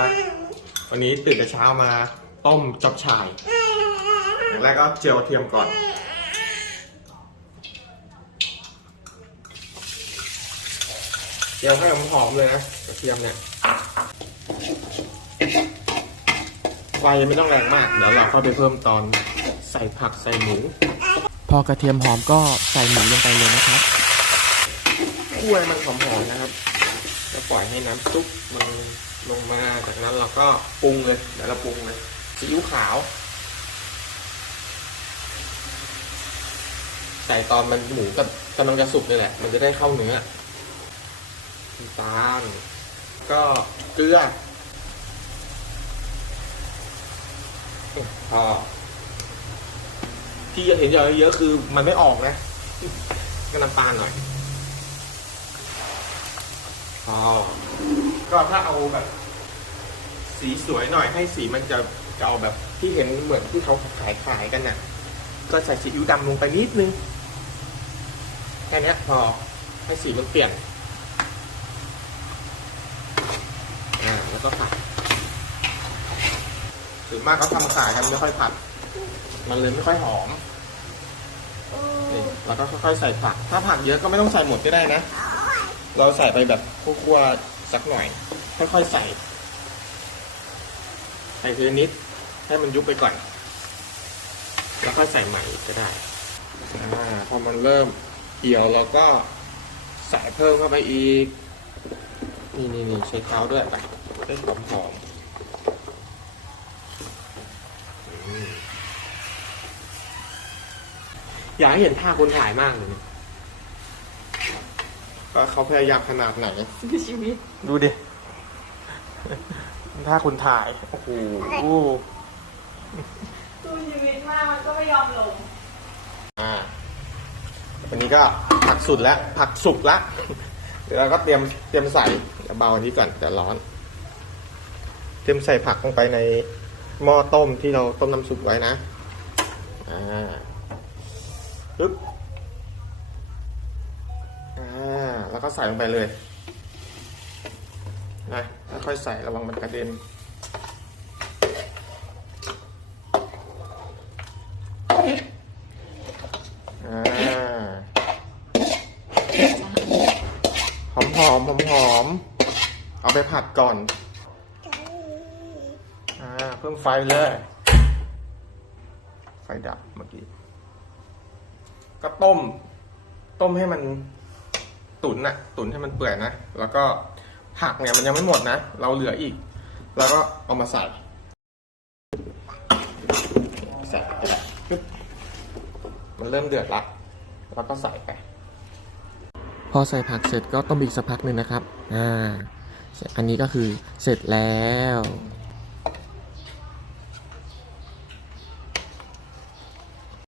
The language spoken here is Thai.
มาวันนี้ตื่นแต่เช้ามาต้มจับฉ่ายอย่างแรกก็เจียวกระเทียมก่อน เจียวให้หอมๆเลยนะกระเทียมเนี่ยไฟไม่ต้องแรงมากเดี๋ยวเราค่อยไปเพิ่มตอนใส่ผักใส่หมู พอกระเทียมหอมก็ใส่หมูลงไปเลยนะครับคั่วมันหอมๆนะครับ แล้วปล่อยให้น้ำซุปมันลงมาจากนั้นเราก็ปรุงเลยเดี๋ยวเราปรุงเลยซีอิ๊วขาว ใส่ตอนมันหมูกับกำลังจะสุกนี่แหละ มันจะได้เข้าเนื้อน้ำตาลก็เกลือพอที่จะเห็นเยอะๆคือมันไม่ออกนะก็น้ำตาลหน่อย พอก็ถ้าเอาแบบ สีสวยหน่อยให้สีมันจะจะเอาแบบที่เห็นเหมือนที่เขาขายขายกันน่ะ ก็ใส่ซีอิ๊วดำลงไปนิดนึงแค่นี้พอให้สีมันเปลี่ยนอ่าแล้วก็ผัดถึงมากเขาทำขายกันไม่ค่อยผัด มันเลยไม่ค่อยหอมนี่แล้วก็ค่อยๆใส่ผัก ถ้าผักเยอะก็ไม่ต้องใส่หมดก็ได้นะ เราใส่ไปแบบคั่วๆสักหน่อย ค่อยๆใส่ ใส่ทีนิด ให้มันยุบไปก่อน แล้วก็ใส่ใหม่ก็ได้อพอมันเริ่มเกี่ยวเราก็ใส่เพิ่มเข้าไปอีก นี่นี่นี่ใช้เท้าด้วยไปได้หอมหอมๆอืมอยากให้เห็นท่าคนถ่ายมากเลยเนี่ย ว่าเขาพยายามขนาดไหน ชีวิต ดูดิ ถ้าคุณถ่าย โอ้โห สู้ชีวิตมากมันก็ไม่ยอมลง อ่า วันนี้ก็ผักสุดแล้ว ผักสุกแล้ว เดี๋ยวเราก็เตรียมเตรียมใส่เดี๋ยวเบาอันนี้ก่อนเดี๋ยวร้อน เตรียมใส่ผักลงไปในหม้อต้มที่เราต้มน้ำซุปไว้นะ อ่าปึ๊บอ่า แล้วก็ใส่ลงไปเลยนะค่อยๆใส่ระวังมันกระเด็นอหอมหอมหอมหอมๆเอาไปผัดก่อนอ่าเพิ่มไฟเลย ไฟดับเมื่อกี้ ก็ต้ม ต้มให้มัน ตุ๋นน่ะตุ๋นให้มันเปื่อยนะ แล้วก็ผักเนี่ยมันยังไม่หมดนะ เราเหลืออีก แล้วก็เอามาใส่ ใส่ไปละปึ๊บมันเริ่มเดือดละ แล้วก็ใส่ไป พอใส่ผักเสร็จก็ต้มอีกสักพักหนึ่งนะครับ อ่า อันนี้ก็คือเสร็จแล้ว